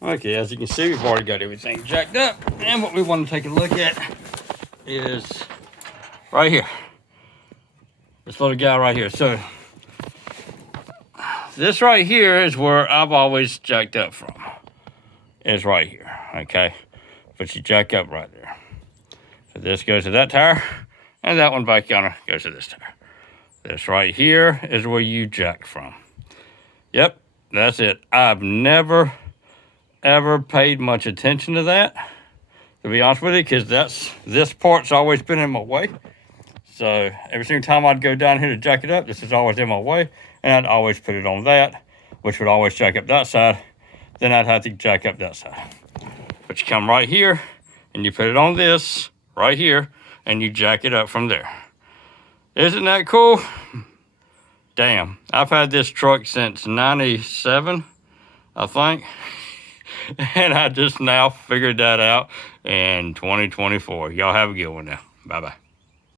Okay, as you can see, we've already got everything jacked up. And what we want to take a look at is right here. This little guy right here. So this right here is where I've always jacked up from. Is right here, okay? But you jack up right there. So this goes to that tire, and that one back yonder goes to this tire. This right here is where you jack from. Yep, that's it. I've never, ever paid much attention to that, to be honest with you, because this part's always been in my way. So every single time I'd go down here to jack it up, this is always in my way, and I'd always put it on that, which would always jack up that side. Then I'd have to jack up that side. But you come right here, and you put it on this, right here, and you jack it up from there. Isn't that cool? Damn, I've had this truck since 97, I think. And I just now figured that out in 2024. Y'all have a good one now. Bye-bye.